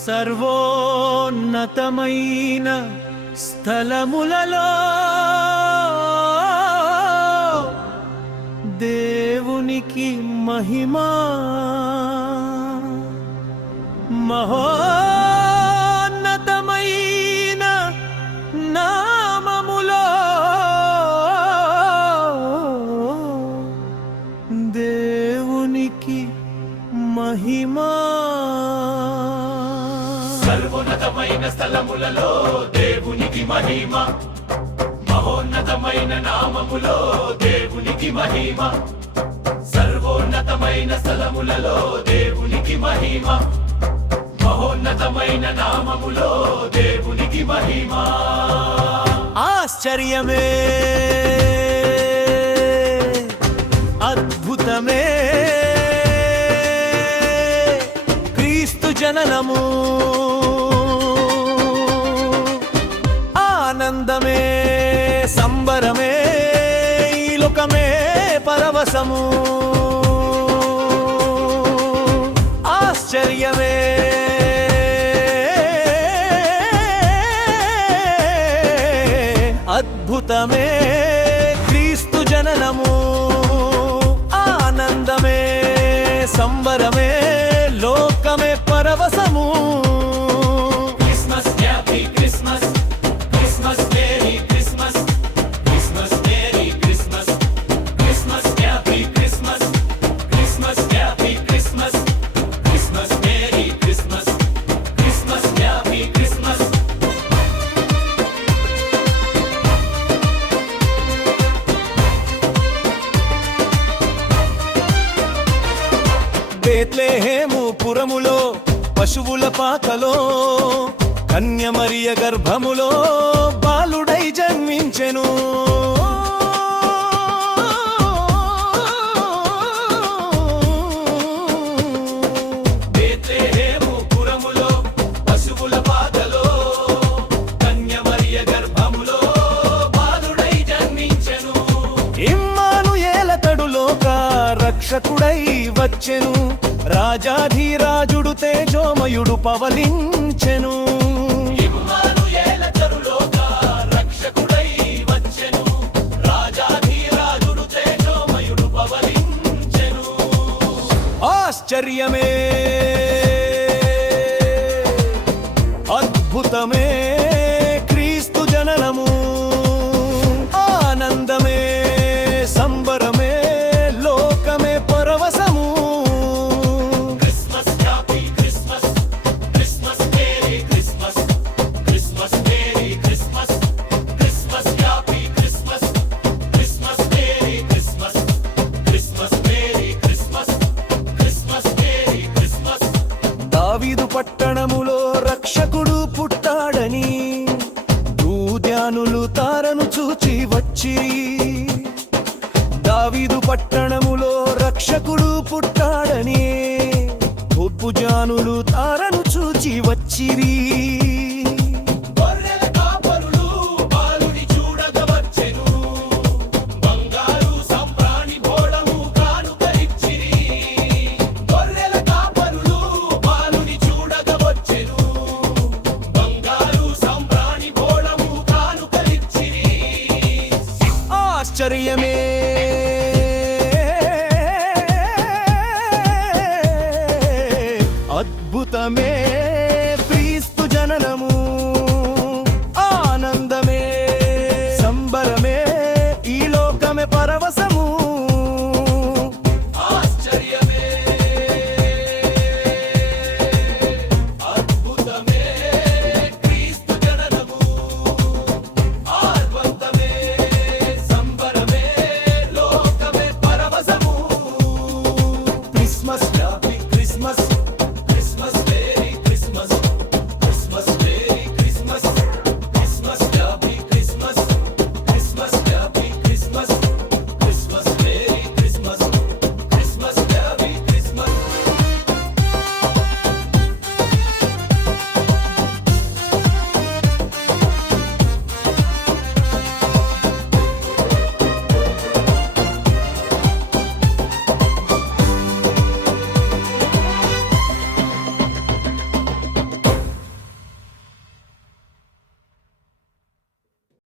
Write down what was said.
సర్వోన్నతమైన స్థలములలో దేవునికి మహిమా మహోన్నతమైన నామములో దేవునికి మహిమా. సర్వోన్నతమైన స్థలములలో దేవునికి మహిమ, మహోన్నతమైన నామములో దేవునికి మహిమ. సర్వోన్నతమైన స్థలములలో దేవునికి మహిమ, మహోన్నతమైన నామములో దేవునికి మహిమ. ఆశ్చర్యమే అద్భుతమే క్రీస్తు జననము, ఆనందమే సంబరమే ఈ లోకమే పరవశము. ఆశ్చర్యమే అద్భుతమే క్రీస్తు జననము, ఆనందమే సంబరమే లోకమే పరవశము. Christmas happy Christmas, Christmas merry Christmas, Christmas merry Christmas, Christmas happy Christmas, Christmas happy Christmas, Christmas merry Christmas, Christmas happy Christmas. Bethlehem పురములో పశువుల పాకలో కన్య మరియ గర్భములో బాలుడై జన్మించెను. బేత్లెహేము పురములో పశువుల పాకలో కన్య మరియ గర్భములో బాలుడై జన్మించెను. ఇమ్మానుయేలతడు లోక రక్షకుడై వచ్చెను, రాజాధిరాజుడు తేజోమయుడు పవలించెను. ఇమ్మానుయేలతడు లోక రక్షకుడై వచ్చెను, రాజాధిరాజుడు తేజోమయుడు పవలించెను. ఆశ్చర్యమే అద్భుతమే క్రీస్తు జననము, ఆనందమే సంబరమే లోకమే పరవశము. Christmas happy Christmas, Christmas merry Christmas, Christmas merry Christmas, Christmas happy Christmas, Christmas merry Christmas, Christmas merry Christmas, Christmas merry Christmas. దావీదు పట్టణములో రక్షకుడు పుట్టాడని దూద్యానులు తారను చూచి వచ్చి, దావీదు పట్టణములో రక్షకుడు పుట్టాడని బొబ్బుజానులు తారను చూచి వచ్చిరి. గొర్రెల కాపరులు బాలుని చూడగా వచ్చెను, బంగారు సంప్రాణి బోళము కానుకలిచ్చిరి. గొర్రెల కాపరులు బాలుని చూడగా వచ్చెను, బంగారు సంప్రాణి బోళము కానుకలిచ్చిరి. ఆశ్చర్యమే అద్భుతమే